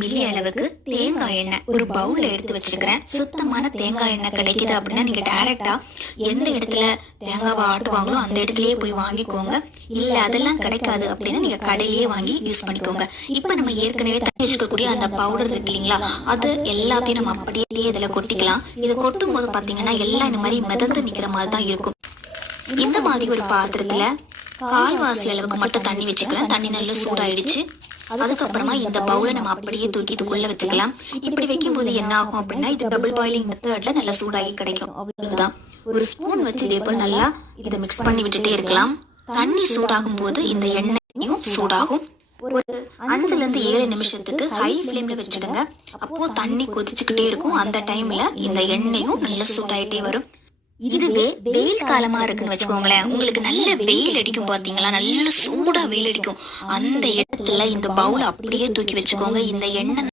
Milli அளவுக்கு தேங்காய் எண்ணெய் ஒரு பவுல்ல எடுத்து வச்சிருக்கிறேன். சுத்தமான தேங்காய் எண்ணெய் கிடைக்குது அப்படின்னா நீங்க டைரக்டா எந்த இடத்துல தேங்காவை ஆட்டுவாங்களோ அந்த இடத்துலயே போய் வாங்கிக்கோங்க. இல்ல அதெல்லாம் கிடைக்காது அப்படின்னா நீங்க கடையிலேயே வாங்கி யூஸ் பண்ணிக்கோங்க. இப்ப நம்ம ஏற்கனவே தண்ணி வச்சுக்கக்கூடிய அந்த பவுடர் இருக்கு இல்லைங்களா, அது எல்லாத்தையும் நம்ம அப்படியே இதுல கொட்டிக்கலாம். இதை கொட்டும் போது பாத்தீங்கன்னா எல்லாம் இந்த மாதிரி மிதந்து நிக்கிற மாதிரி தான் இருக்கும். இந்த மாதிரி ஒரு பாத்திரத்துல கால்வாசி அளவுக்கு மட்டும் தண்ணி வச்சுக்கலாம். தண்ணி நல்லா சூடாயிடுச்சு. அதுக்கப்புறமா இந்த பவுலை நம்ம அப்படியே தூக்கி இதுக்குள்ள வச்சுக்கலாம். இப்படி வைக்கும் போது என்ன ஆகும் அப்படின்னா இது டபுள் பாயிலிங் மெத்தட்ல நல்லா சூடாகி கிடைக்கும். அவ்வளவுதான். ஒரு ஸ்பூன் வச்சு இதே போல் நல்லா இதை மிக்ஸ் பண்ணி விட்டுட்டே இருக்கலாம். தண்ணி சூடாகும் போது இந்த எண்ணெயும் சூடாகும். ஒரு 5-7 நிமிஷத்துக்கு ஹை ஃப்ளேம்ல வச்சிடுங்க. அப்போ தண்ணி கொதிச்சுக்கிட்டே இருக்கும். அந்த டைம்ல இந்த எண்ணெயும் நல்லா சூடாயிட்டே வரும். இதுவே வெயில் காலமா இருக்குன்னு வச்சுக்கோங்களேன், உங்களுக்கு நல்ல வெயில் அடிக்கும். பாத்தீங்களா, நல்ல சூடா வெயில் அடிக்கும். அந்த இடத்துல இந்த பவுல் அப்படியே தூக்கி வச்சுக்கோங்க. இந்த எண்ணெய்